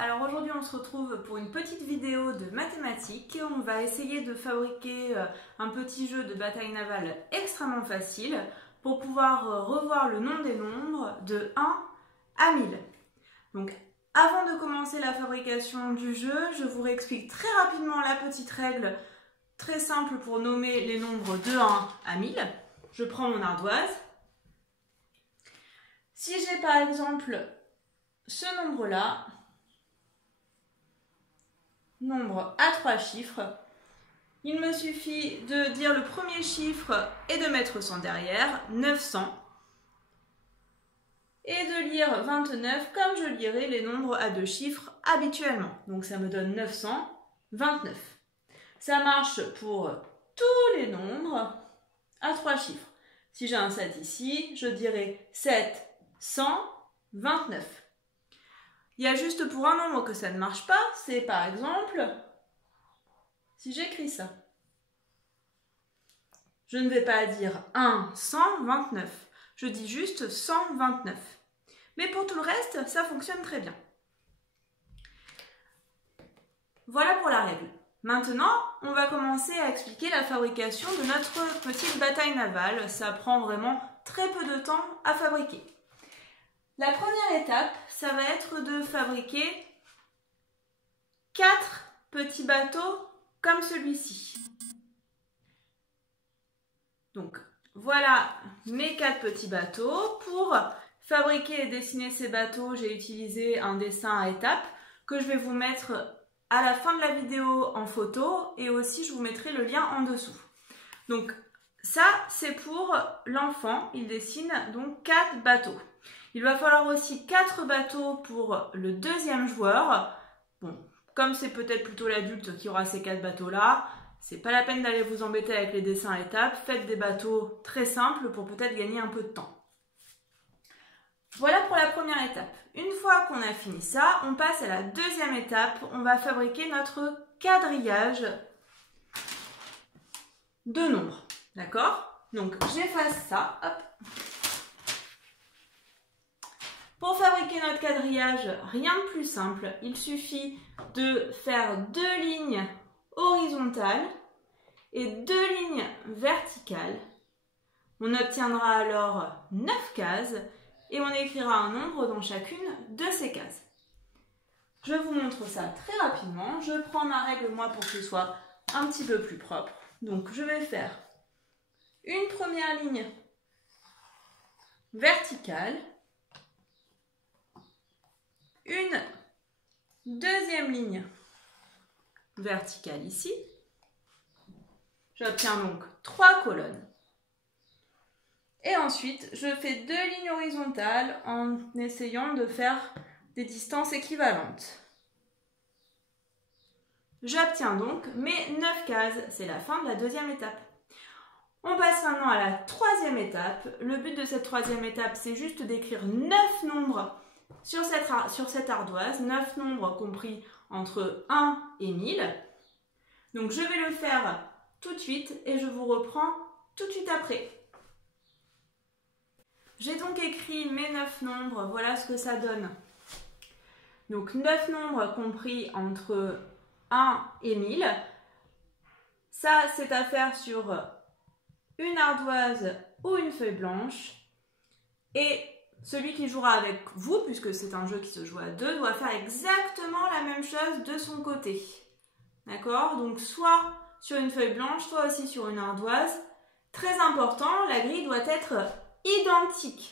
alors aujourd'hui on se retrouve pour une petite vidéo de mathématiques. On va essayer de fabriquer un petit jeu de bataille navale extrêmement facile pour pouvoir revoir le nom des nombres de 1 à 1000. Donc avant de commencer la fabrication du jeu, je vous réexplique très rapidement la petite règle très simple pour nommer les nombres de 1 à 1000. Je prends mon ardoise. Si j'ai par exemple ce nombre-là, nombre à 3 chiffres, il me suffit de dire le premier chiffre et de mettre son derrière, 900, et de lire 29 comme je lirais les nombres à 2 chiffres habituellement. Donc ça me donne 929. Ça marche pour tous les nombres à 3 chiffres. Si j'ai un 7 ici, je dirais 729. Il y a juste pour un nombre que ça ne marche pas, c'est par exemple, si j'écris ça. Je ne vais pas dire 129, je dis juste 129. Mais pour tout le reste, ça fonctionne très bien. Voilà pour la règle. Maintenant, on va commencer à expliquer la fabrication de notre petite bataille navale. Ça prend vraiment très peu de temps à fabriquer. La première étape, ça va être de fabriquer 4 petits bateaux comme celui-ci. Donc, voilà mes 4 petits bateaux. Pour fabriquer et dessiner ces bateaux, j'ai utilisé un dessin à étapes que je vais vous mettre à la fin de la vidéo en photo et aussi je vous mettrai le lien en dessous. Donc, ça, c'est pour l'enfant. Il dessine donc 4 bateaux. Il va falloir aussi 4 bateaux pour le deuxième joueur. Bon, comme c'est peut-être plutôt l'adulte qui aura ces 4 bateaux-là, c'est pas la peine d'aller vous embêter avec les dessins à étapes. Faites des bateaux très simples pour peut-être gagner un peu de temps. Voilà pour la première étape. Une fois qu'on a fini ça, on passe à la deuxième étape. On va fabriquer notre quadrillage de nombres. D'accord? Donc, j'efface ça. Hop. Pour fabriquer notre quadrillage, rien de plus simple. Il suffit de faire 2 lignes horizontales et 2 lignes verticales. On obtiendra alors 9 cases et on écrira un nombre dans chacune de ces cases. Je vous montre ça très rapidement. Je prends ma règle, moi, pour que ce soit un petit peu plus propre. Donc, je vais faire une première ligne verticale, une deuxième ligne verticale ici. J'obtiens donc 3 colonnes. Et ensuite, je fais 2 lignes horizontales en essayant de faire des distances équivalentes. J'obtiens donc mes 9 cases. C'est la fin de la deuxième étape. On passe maintenant à la troisième étape. Le but de cette troisième étape, c'est juste d'écrire 9 nombres sur cette ardoise. 9 nombres compris entre 1 et 1000. Donc je vais le faire tout de suite et je vous reprends tout de suite après. J'ai donc écrit mes 9 nombres, voilà ce que ça donne. Donc 9 nombres compris entre 1 et 1000. Ça, c'est à faire sur une ardoise ou une feuille blanche. Et celui qui jouera avec vous, puisque c'est un jeu qui se joue à 2, doit faire exactement la même chose de son côté. D'accord? Donc soit sur une feuille blanche, soit aussi sur une ardoise. Très important, la grille doit être identiques.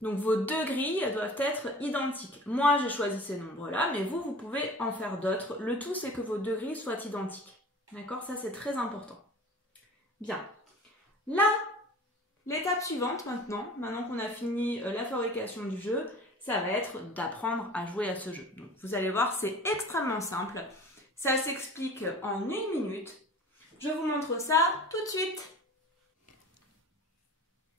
Donc vos 2 grilles doivent être identiques. Moi j'ai choisi ces nombres-là, mais vous pouvez en faire d'autres. Le tout c'est que vos 2 grilles soient identiques. D'accord? Ça c'est très important. Bien. Là, l'étape suivante maintenant qu'on a fini la fabrication du jeu, ça va être d'apprendre à jouer à ce jeu. Donc vous allez voir, c'est extrêmement simple. Ça s'explique en 1 minute. Je vous montre ça tout de suite.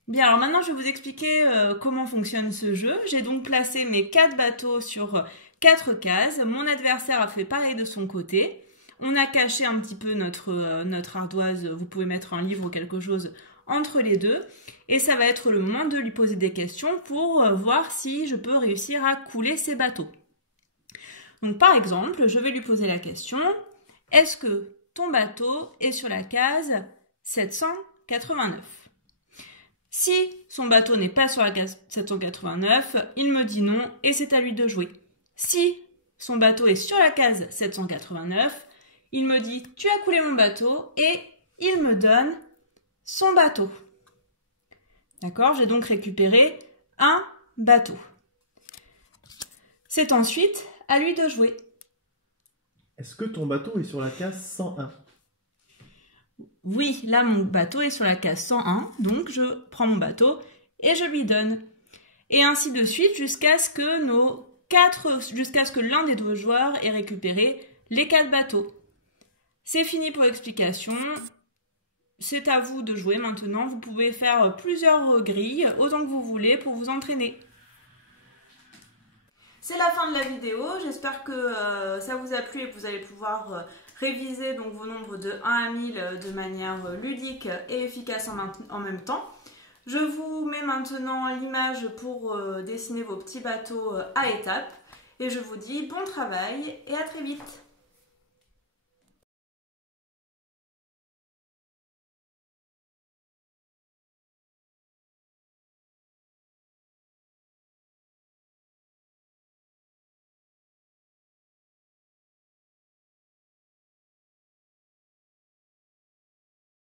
Bien, alors maintenant je vais vous expliquer comment fonctionne ce jeu. J'ai donc placé mes 4 bateaux sur 4 cases. Mon adversaire a fait pareil de son côté. On a caché un petit peu notre ardoise. Vous pouvez mettre un livre ou quelque chose entre les deux et ça va être le moment de lui poser des questions pour voir si je peux réussir à couler ces bateaux. Donc par exemple, je vais lui poser la question, est-ce que ton bateau est sur la case 789 ? Si son bateau n'est pas sur la case 789, il me dit non et c'est à lui de jouer. Si son bateau est sur la case 789, il me dit tu as coulé mon bateau et il me donne son bateau. D'accord, j'ai donc récupéré un bateau. C'est ensuite à lui de jouer. Est-ce que ton bateau est sur la case 101 ? Oui, là mon bateau est sur la case 101, donc je prends mon bateau et je lui donne. Et ainsi de suite jusqu'à ce que l'un des deux joueurs ait récupéré les 4 bateaux. C'est fini pour l'explication. C'est à vous de jouer maintenant. Vous pouvez faire plusieurs grilles, autant que vous voulez, pour vous entraîner. C'est la fin de la vidéo. J'espère que ça vous a plu et que vous allez pouvoir réviser donc vos nombres de 1 à 1000 de manière ludique et efficace en même temps. Je vous mets maintenant l'image pour dessiner vos petits bateaux à étapes. Et je vous dis bon travail et à très vite.